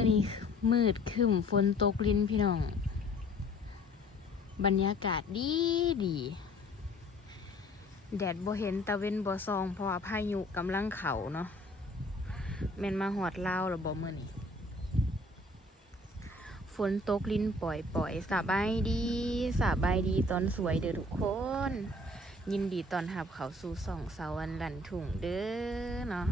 มื่อนี้มืดคึมฝนตกลิ้นพี่น้อง บรรยากาศดีดีแดดบ่เห็นตะเว้นบ่ซองเพราะว่าพายุกำลังเขาเนาะแม่นมาหอดลาวแล้วบ่มื่อนี้ฝนตกลิ้นปล่อยปล่อยสบายดีสบายดีตอนสวยเด้อทุกคน ยินดีตอนหับเขาสู่สองสาวันหลันถุงเด้อเนาะ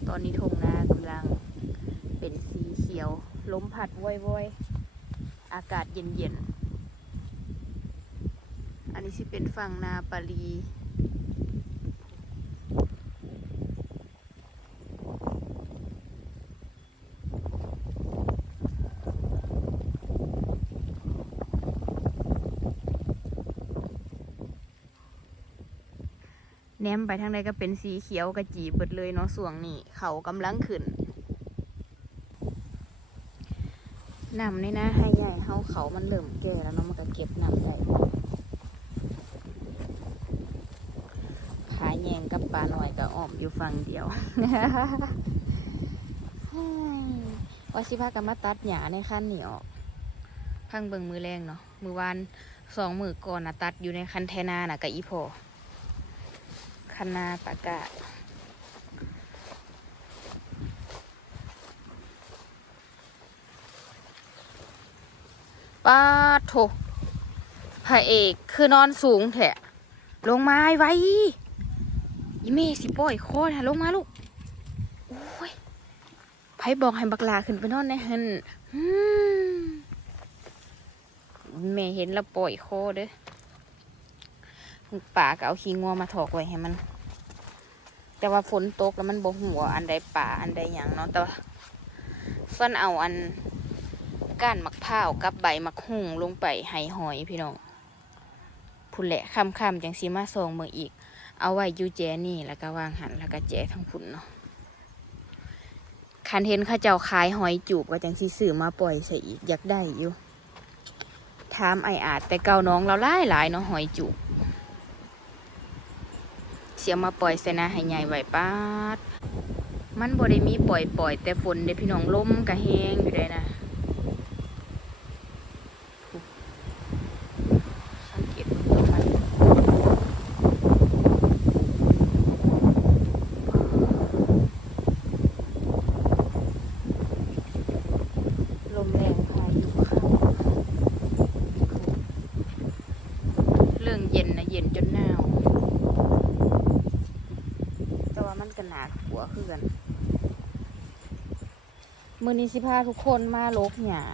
ต อนนี้ทงนากำลังเป็นสีเขียว ลมพัดว้อยๆอากาศเย็นๆ อันนี้สิเป็นฝั่งนาปารี แนมไปทางใดก็เป็นสีเขียวกระจีเบิดเลยเนาะส่วงนี้เขากำลังขึ้นนำนี่นะให้ใหญ่เฮาเขามันเริ่มแก่แล้วเนาะมันก็เก็บนำได้ขาแยงกับปลาหน่อยก็อ้อมอยู่ฝั่งเดียวว่าสิพากันมาตัดหญ้าในคันนี่ออกพังเบิงมือแรงเนาะมือวานสองมือก่อนนะตัดอยู่ในคันแทนานะกับอีพอ คณาปากาศป้าโถพระเอกคือนอนสูงแถะลงมาไว้อีเมสิป่อยโคอนะลงมาลูกโอ้ยไผบอกให้บักลาขึ้นไปนอนในหันอืมแม่เห็นแล้วป่อยโคเด้อ ป่าก็เอาขี้งัวมาถอกไว้ให้มัน แต่ว่าฝนตกแล้วมันบ่หัวอันใดป่าอันใดอย่างเนาะแต่ว่าฟันเอาอันก้านมะพร้าวกับใบมะฮุ่งลงไปให้หอยพี่น้องพุ่นแหละค่ำๆจังสีมาส่งเมืองอีก เอาไว้ยูแจนี่แล้วก็วางหันแล้วก็แจทั้งพุ่นเนาะคันเห็นข้าเจ้าขายหอยจูบก็จังสีซื้อมาปล่อยใส่อีกอยากได้อยู่ถามไออาจแต่เก่าน้องเราหลายหลายเนาะหอยจูบ สียมาปล่อยใส่นาให้ใหญ่ไหว้ปาดมันบ่ได้มีปล่อยปล่อยแต่ฝนเด้พี่น้องลมกระแหงอยู่ได้นะสังเกตเบิ่งต้นมันลมแรงพายุค่ะเรื่องเย็นนะเย็นจนหนาว แต่ว่ามันก็หนาหัวคือกัน มื อนี้สิพาทุกคนมาลกหญ้า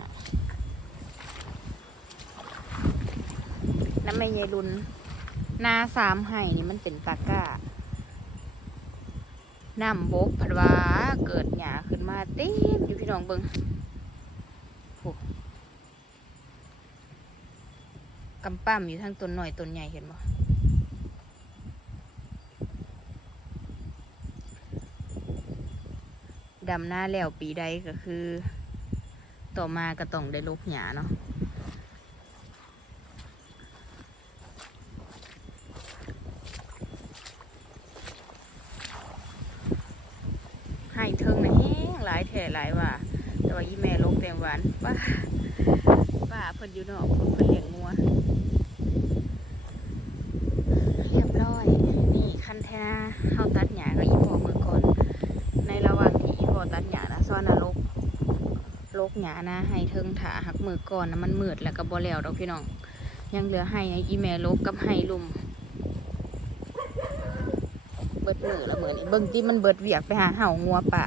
น้ำไม่ยายรุนนาสามไห่นี่มันเป็นตะก้าน้ำบกผัดว่าเกิดหญ้าขึ้นมาเต็มอยู่พี่น้องเบิงโหกำปั้มอยู่ทั้งต้นหน่อยต้นใหญ่เห็นบ่ ดำหน้าแล้วปีใดก็คือ ต่อมาก็ต้องได้ลบหยาเนาะให้เทิงนะแห้งหลายแท่หลายว่า แต่ว่าอีแม่ลกแตงหวานป้าป้าเพิ่นอยู่นอกเพิ่นเลี้ยงงัวเรียบร้อย นี่คันแทนาเฮาตัดหญ้าก็อีพอมือก่อน ในระหว่างที่อีพอตัดหญ้านะซ้อนนรกล กหญ้านะให้เทิงถาหักมือก่อนนะมันมืดแล้วก็บ่แล้วดอกพี่น้อง ยังเหลือให้ไอ้อีแม่ลกกับให้ลุม เบิดมือละมือนี่เบิ่งที่มันเบิดเวียกไปหาเห่างัวป่า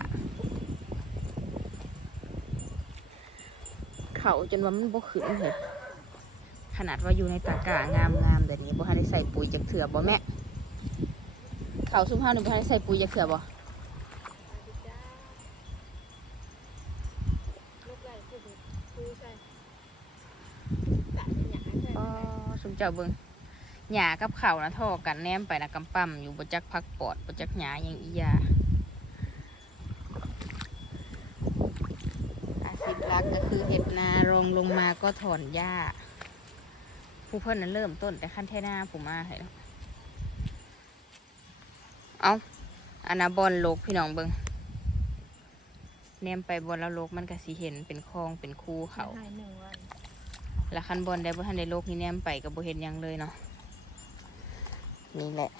เขาจนว่ามันบ่ขึ้นเลยขนาดว่าอยู่ในตะกร้างามๆแบบนี้บ่ทันได้ใส่ปุ๋ยจักเถื่อบ่แม่ เขาซุ่มเฮานี่บ่ทันได้ใส่ปุ๋ยจักเถื่อบ่ ลูกใหญ่คือคือใช่สะเป็นหยาใช่ อ๋อสม เจ้าเบิงหญ้ากับเขาวนะท่อกันแนมไปนะกำปั้มอยู่บจักพักปอดบจักหญ้าอย่างอียาอาชีพหลักก็คือเห็ดนารงลงมาก็ถอนหญ้า ผู้เพิ่อนนั้นเริ่มต้นแต่ขั้นแท่หน้าผมมาให้แล้วเอาอันนาบอลโลกพี่น้องเบิงแนมไปบนแล้วโลกมันก็สิเห็นเป็นคลองเป็นคูเขาหายหนึ่งวัน ล้วคันบอลได้บ่ทันได้โลกนี่แนมไปก็บ่เห็นยังเลยเนาะนี่แหละ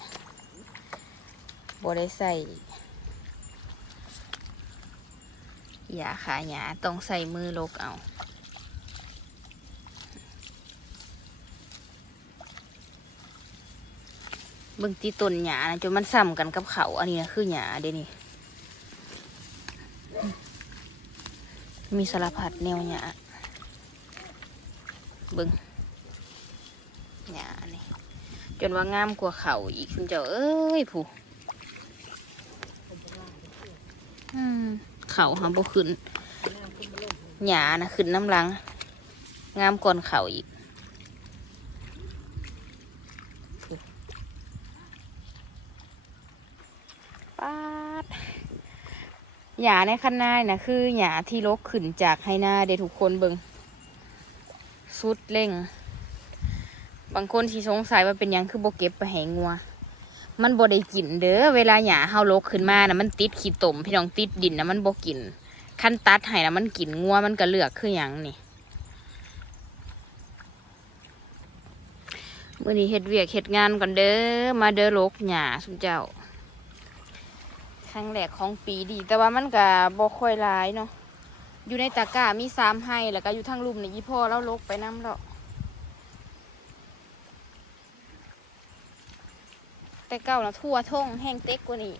บ่ได้ใส่ยาขาหยาต้องใส่มือโลกเอาเบิ่งที่ต้นหญ้านะจนมันซ้ำกันกับเขาอันนี้นะคือหญ้าเดนี่มีสารพัดแนวหญ้า เบิ่งหญ้านี่จนว่างามกว่าเขาอีกคุณเจ้าเอ้ยผู้เขาหาบ่ขึ้นหญ้านะขึ้นน้ำลัง งามก่อนเขาอีกป้าดหยาในคันนายนะคือหยาที่ลกขึ้นจากให้หน้าเดทุกคนเบิง สุดเร่ง บางคนที่สงสัยว่าเป็นยังคือโบเก็บไปให้งัว มันโบได้กินเด้อเวลาหยาเฮาลกขึ้นมานะมันติดขี้ตมพี่น้องติดดินนะมันโบกินขั้นตัดให้นะมันกินงัวมันก็เลือกคือหยังนี่มื่อนี้เฮ็ดเวียกเฮ็ดงานก่อนเด้อมาเด้อลกหยาสุเจ้าครั้งแรกของปีดี แต่ว่ามันก็บ่ค่อยหลายเนาะ อยู่ในตะกร้ามีสามให้แล้วก็อยู่ทั้งลุมในยี่พ่อแล้วลกไปน้ำแล้วแต่เก่านะทั่วท่งแห้งเต็กกว่านี้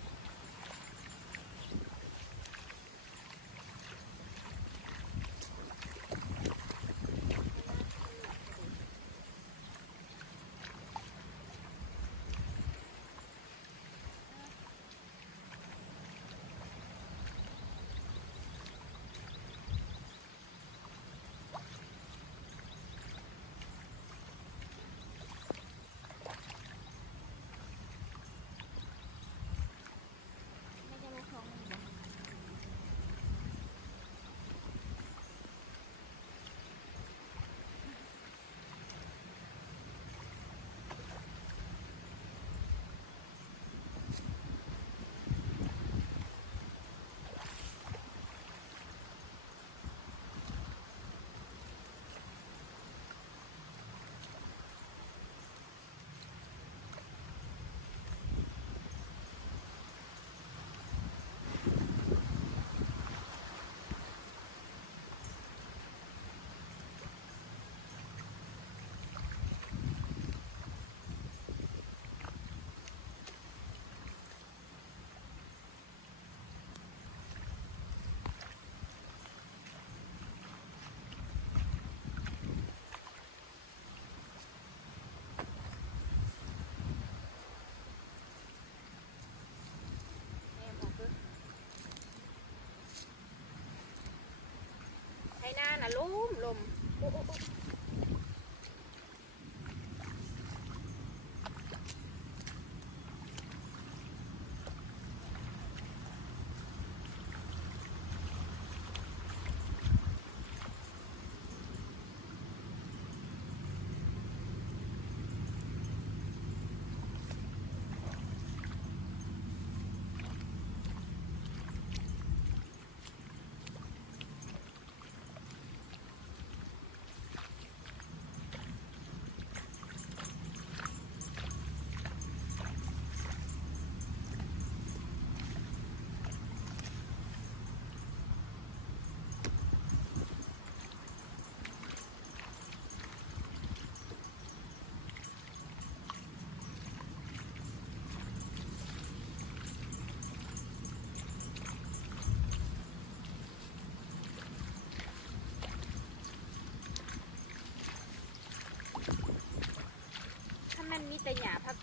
ใหน้านะลมลมโอ้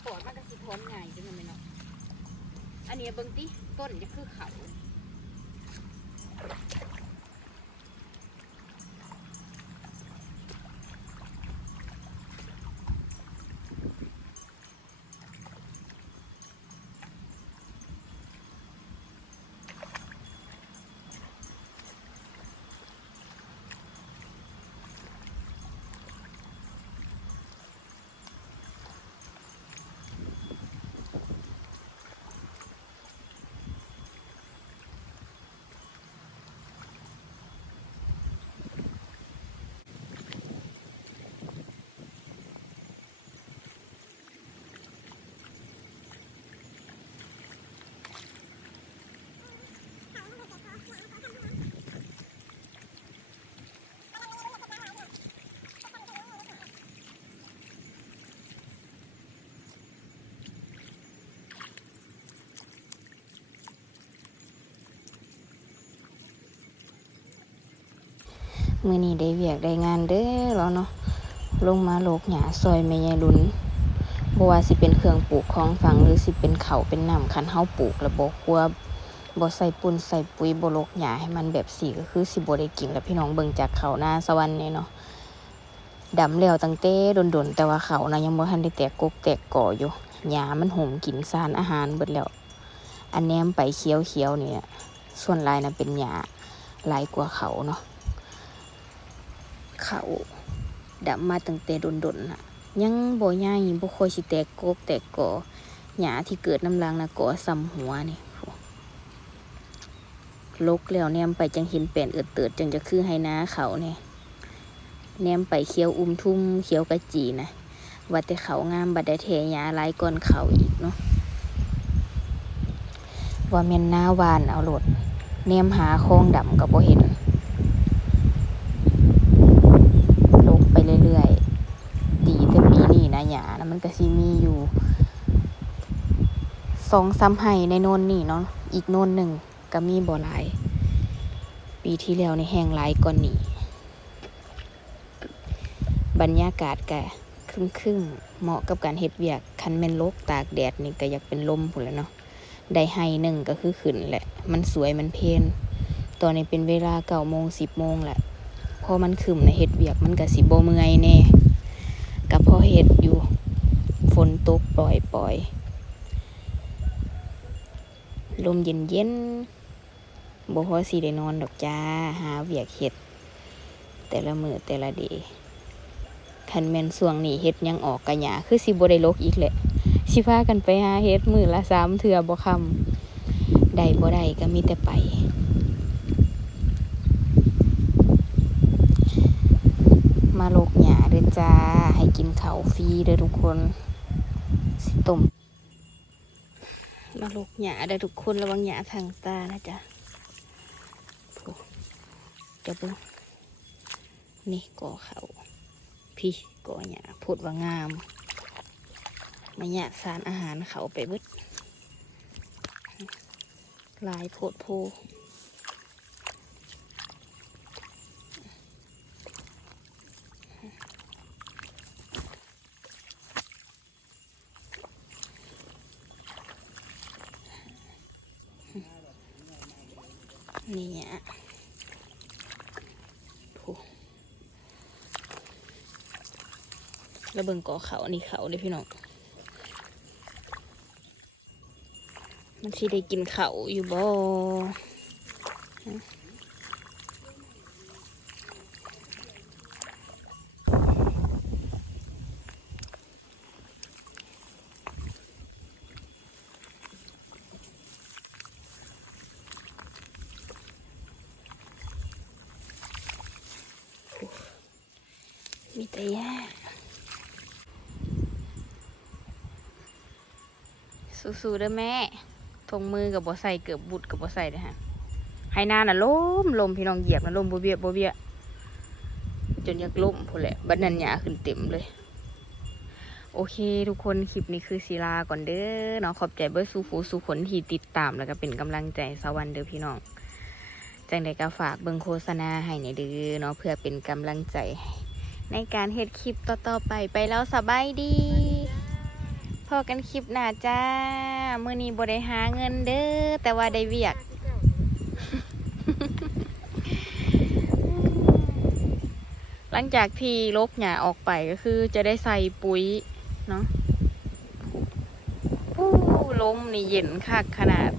แต่หญ้ากผ่อนมันก็สิท้อนง่ายจังเลยเนาะอันนี้เบิ่งติต้นจะคือเขา มื่อนี้ได้เวียกได้งานเด้อแล้วเนาะลงมาโลกหยาซอยแม่ยายลุนบ่ว่าสิเป็นเครื่องปลูกของฝังหรือสิเป็นเขาเป็นน้ำคันเฮาปลูกแล้วบ่ครัวบ่ใส่ปุ่นใส่ปุ๋ยบ่ลกหยาให้มันแบบสีก็คือสิบ่ได้กินแล้วพี่น้องเบิ่งจากเขาหน้าสวรรค์นี่เนาะดำแล้วตั้งแต่ดนๆแต่ว่าเขานะยังบ่ทันได้แตกกกแตกก่ออยู่หญ้ามันห่มกินสารอาหารเบิดแล้ว อันแนมไปเขียวๆเนี่ยส่วนลายนะเป็นหญ้าลายกว่าเขาเนาะ เขาดำมาตั้งแต่ดนๆน่ะ ยังบ่ใหญ่บ่ค่อยสิแตกกกแตกกอหญ้าที่เกิดน้ำลางนะก่อซ้ำหัวนี่ลกแล้วแนมไปจังเห็นแป่นเอิดเติดจังจะคือให้น้าเขาเนี่ยแนมไปเขียวอุ้มทุ่มเขียวกะจีนะว่าแต่เขางามบัดได้แทหญ้าหลายก่อนเขาอีกเนาะว่าแม่นหน้าวานเอาโลดแนมหาโคองดำก็บ่เห็น ลงไปเรื่อยๆ ดีแต่ปีนี้นะหยานะมันก็สิมีอยู่ สองซ้ำไห้ในโนนนี่เนาะอีกโนนหนึ่งก็มีบ่หลาย ปีที่แล้วในแห้งหลายกว่านี้บรรยากาศก็ครึมครึมๆเหมาะกับการเฮ็ดเวียกคันแม่นโลกตากแดดนี่ก็อยากเป็นลมพุ่นแล้วเนาะได้ไห้หนึ่งก็คือขึ้นแหละ มันสวยมันเพลนตอนนี้เป็นเวลาเก้าโมงสิบโมงแหละพอมันขึ้นในะเฮ็ดเวียกมันก็สิบ่เมื่อยแน่กับพอเฮ็ดอยู่ ฝนตกปล่อยปล่อย ลมเย็นเย็นบ่พอสิได้นอนดอกจ้า หาเวียกเฮ็ด แต่ละมือแต่ละเดย์คันแมนส่วงนี้เฮ็ดยังออกกระหยาคือสิบ่ได้ลกอีกแหละ สิพากันไปหาเฮ็ดมือละสามเทื่อบ่คำได้บ่ได้ก็มีแต่ไปมาโลกหยาเด้อจ้า ให้กินเขาวฟรีเด้อทุกคน สิต้ม มาลกหยาเด้อทุกคนระวังหยาทางตานะจ๊ะโอ้จะบิ่งนี่ก่อเขาพี่ก่อหยาพูดว่างาม มาหยาสารอาหารเขาไปบึดหลายโพดโพ นี่อะโหแล้ว เบิ่งก่อเขาอันนี้เขาเลยพี่น้อง มันสิได้กินเขาอยู่บ่มีแต่หญ้ สู้ๆเด้อแม่ทงมือกับบ่ใส่เกือบบุดกับบ่ใส่เลยฮะให้หน้าน่ะล้มลมพี่น้องเหยียบน่ะล้มบ่เบียบบ่เบียจนอยากล้มพุ่นแหละบัดนั้นหยาขึ้นเต็มเลย โอเค ทุกคนคลิปนี้คือศิลาก่อนเด้อเนาะขอบใจเบิร์สูฟูสู่คนที่ติดตามแล้วก็เป็นกำลังใจสวรรค์เด้อพี่น้องจังใดก็ฝากเบิ่งโฆษณาให้ในอยเด้อเนาะเพื่อเป็นกำลังใจ ในการเฮ็ดคลิปต่อๆไปไปแล้วสบายดี อกันคลิปหน้าจ้า มื้อนี้บ่ได้หาเงินเด้อ แต่ว่าได้เวียก หลังจากที่ลกหญ้าออกไปก็คือจะได้ใส่ปุ๋ยเนาะผู้ลมนี่เย็นคักขนาด